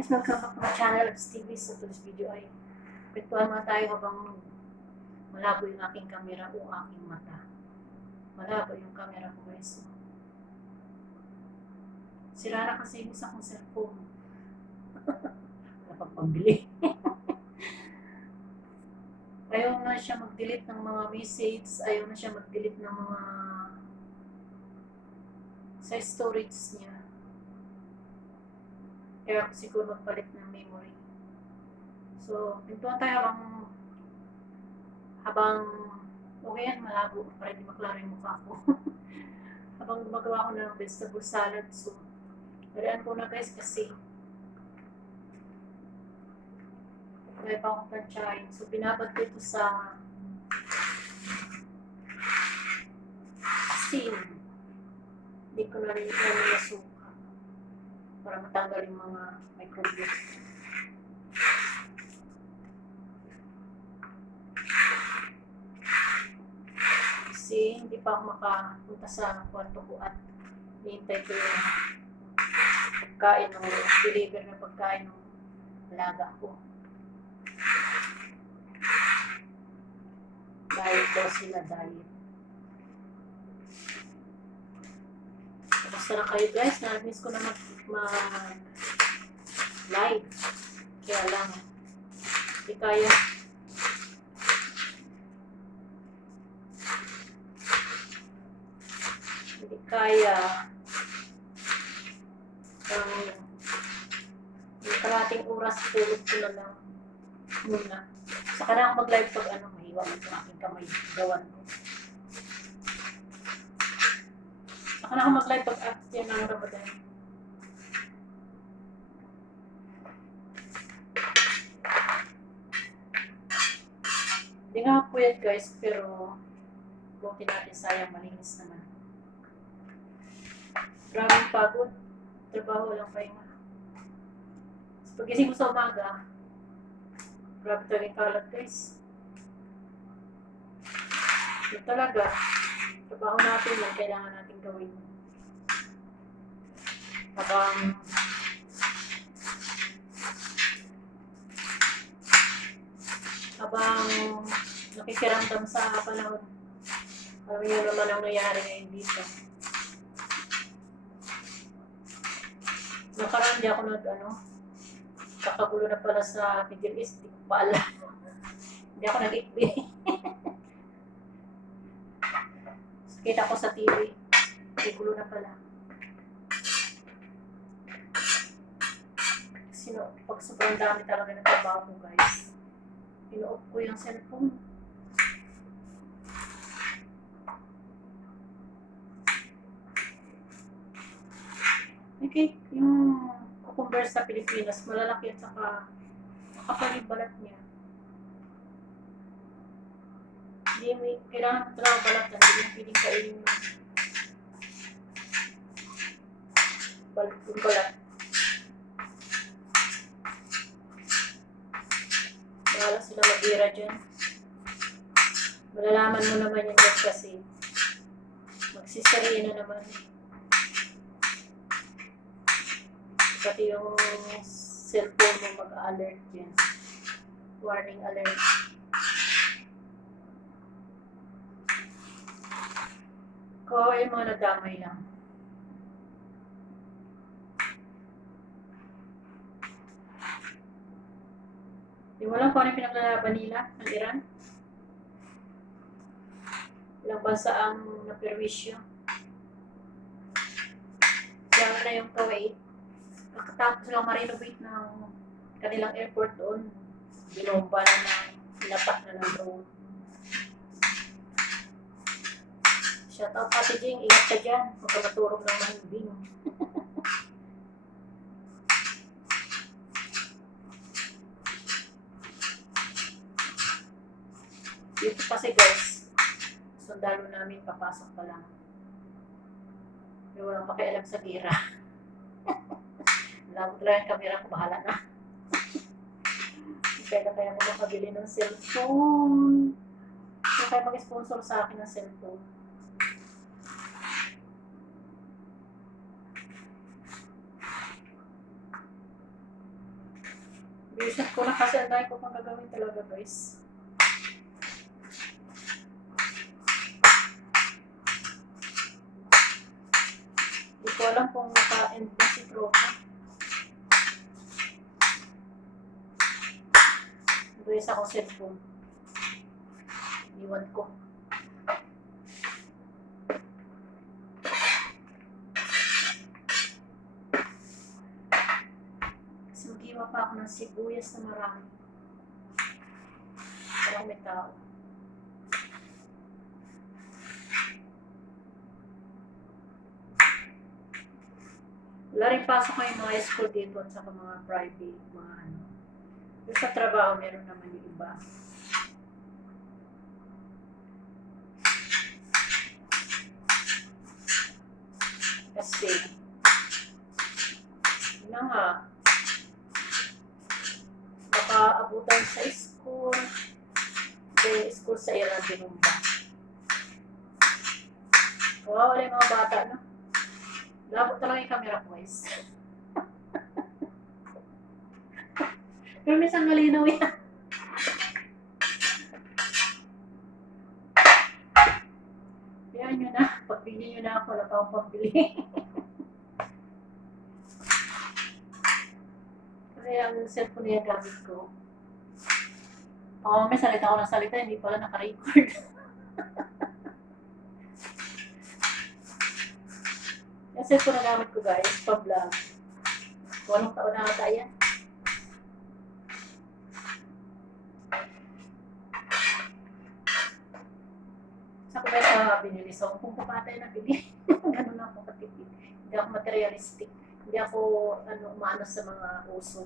Guys, welcome back to my channel, Labs TV. So, today's video ay kwentuhan mga tayo habang malabo yung aking camera o aking mata. Malabo yung camera ko, guys. Sira na kasi yung isa kong cellphone. Wala pang pambili. Ayaw na siya mag-delete ng mga message. Ayaw na siya mag-delete ng mga sa storage niya. Kaya ako siguro magpalit ng memory. So, pintuan tayo habang okay yan, malabo para hindi maklaro yung mukha ko. Habang gumagawa ko ng vegetable salad. So, larian ko na guys kasi kaya pa akong planchahin. So, binabad ko ito sa asin. Hindi ko na rin nasuka para matanggal yung mga microbial. Kasi hindi pa ako makapunta sa kwarto ko at hihintay ko yung pagkain ng deliver na pagkain ng alaga ko. Diet daw sila, diet. Basta na kayo guys, na-miss ko na mag-live. Kaya lang, hindi kaya. Hindi kaya. Yung kalating oras, tulog ko na lang muna. Saka na ako mag-live pag mahiwa mo yung aking kamay. Gawan ko. Saka na ako mag-live pag yan ng Ramadan. Hindi nga po yan guys, pero buti natin sayang malinis naman. Maraming pagod. Trabaho lang pahinga. Pagising ko sa umaga, grabe talaga yung kalat guys. Yun talaga, trabaho natin yan, kailangan natin gawin. Habang nakikiramdam sa panahon, alam niyo naman ang nangyari ngayon dito. Nakaraan di ako kakagulo na pala sa Middle East, di ko pa alam. Hindi ako nag-ikbi. Kita ko sa TV, gulo na pala. Pag sobrang dami talaga ng trabaho ko guys, ino-off ko yung cellphone. Okay, yung cucumber sa Pilipinas, malalaki at saka makapal yung balat niya. Hindi kailangan talaga balat na, hindi yung piling kainin yung balat. Bahala sila mag-ira dyan. Malalaman mo naman yun guys kasi magsisariya na naman. Pati yung cellphone mo mag-alert yan. Warning alert. Ko yung mga nadamay lang. Di mo lang kung ano yung pinaglalaban nila ng Iran? Ilang bansa ang naperwisyo. Kaya na yung Kuwait. Kakatapos lang ma-renovate ng kanilang airport doon. Binomba na pinatak na ng drone. Shout out Pati Jing, ingat ka dyan. Huwag ka maturog ng mahimbing. Dito kasi guys, sundalo namin papasok pa lang. Pero walang pakialam sa gira. Labot lang yung camera ko, bahala na. Kaya mo makabili ng cellphone. Kaya mag-sponsor sa akin ng cellphone. Set ko na kasi ang dahil ko pang gagawin talaga guys. Hindi ko alam kung naka-end na si Tropa. Ito isa akong cellphone. Iwan ko. Kasi mag-iwa pa ako ng sibuyas na marami. Parang may tao. Wala rin pasok ko yung mga school dito at saka mga private, mga ano. Yung sa trabaho, meron naman yung iba. Kasi, yun na nga, baka abutan sa school, school sa Iran, binumba. Kawawa yung mga bata, no? Labot talaga yung camera ko, guys. Pero minsan malinaw yan. Kaya nyo na, pagbili nyo na ako, wala pa akong pambili. Kasi ang cellphone na yung gamit ko. May salita ko ng salita, hindi pala naka-record. Yung cellphone na gamit ko guys, pa-vlog. Kung anong taon na ata yan. Sa kaya sa binili, so kung kapatay na bili, ganun na ako katipid. Hindi ako materialistic. Hindi ako umano sa mga uso.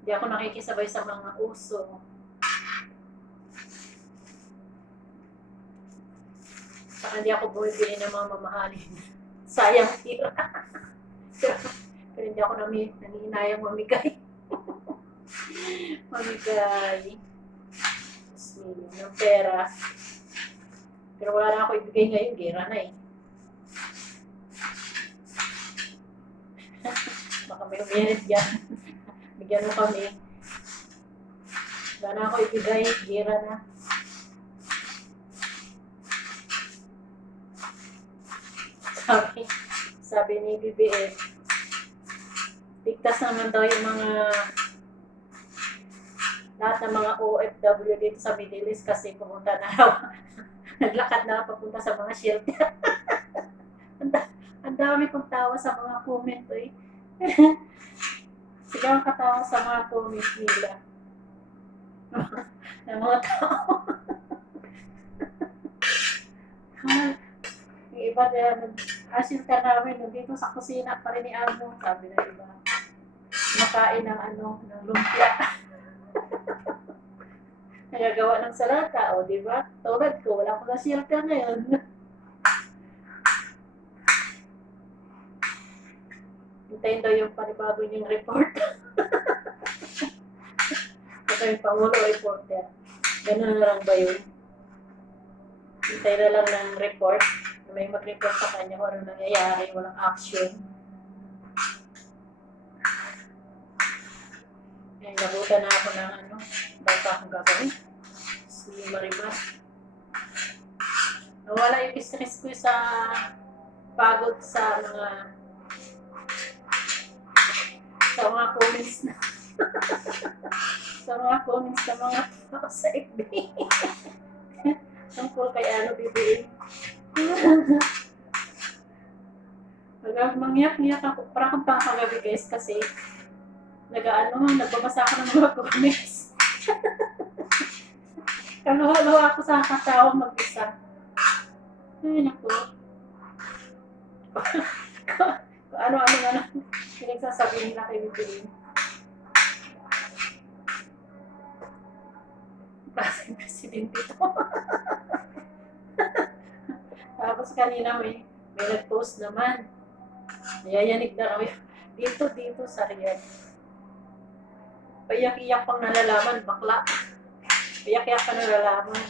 Hindi ako nakikisabay sa mga uso. Saka hindi ako bumibili ng mga mamahalin. Sayang tira. Pero hindi ako nangihinayang mamigay. Mamigay. Ng pera. Pero wala na ako ibigay ngayon, gira na eh. Baka may umirit yan. Bigyan mo kami. Wala na ako ibigay, gira na. Sabi ni BBM, ligtas naman daw yung mga lahat ng mga OFW dito sa Middle East kasi pumunta na raw. Naglakad na papunta sa mga shelter. Ang dami kong tawa sa mga comment eh. Sigang katawa sa mga comment nila. Ng mga tao. Yung iba nag-shelter namin dito sa kusina pa rin ni Amo. Sabi na iba. Makain ng ng lumpia. Nagagawa ng salata, o diba? Tulad ko, wala ko na shelter ngayon. Hintayin daw yung panibago niyang report. Ito yung Pangulo reporter. Ganun na lang ba yun? Hintayin na lang ng report. May mag-report sa kanya kung ano nangyayari, walang action. Ngayon, nabutan na ako ng bata akong gagawin. Si Maribas. Nawala yung stress ko sa pagod sa mga comments na sa mga comments na mga tao sa FB. Tungkol kay BBM. Mangyak-ngyak ako. Parang kung kagabi guys kasi nagbabasa ako ng mga comments. Kaluha-luha ako sa katawang mag-isa. Ay, naku. Kung ano-ano pinagsasabihin nila kay BBM. Klaseng presidente ito. Tapos kanina may nag-post naman. Nayayanig na raw dito sa Riyadh. Payak-iyak pang nalalaman, bakla. Payak-iyak pa nalalaman.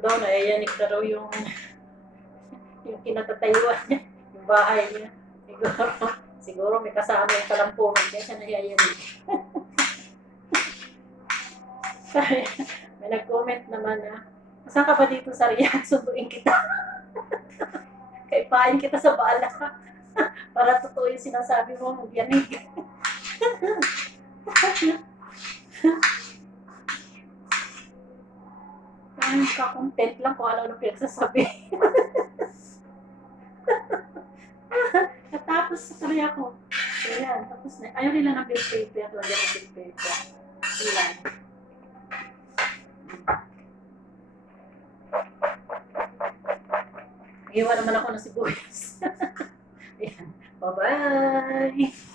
Nayayanig na raw yung kinatatayuan niya, yung bahay niya. Siguro, Siguro may kasama yung talampungan kaya siya nahiyayanig. May nag-comment naman na, saan ka ba dito sa Riyadh? Sunduin kita. Kaipain kita sa bala. Para totoo yung sinasabi mo, magyanig. Ay, kakontent lang kung ano pinagsasabi. Natapos tuloy ako. Ayan, tapos na. Ayaw nila ng bill paper. Lagyan ng bill paper. Ilan. Iwan naman ako ng sibuyas. Ayan. Bye-bye!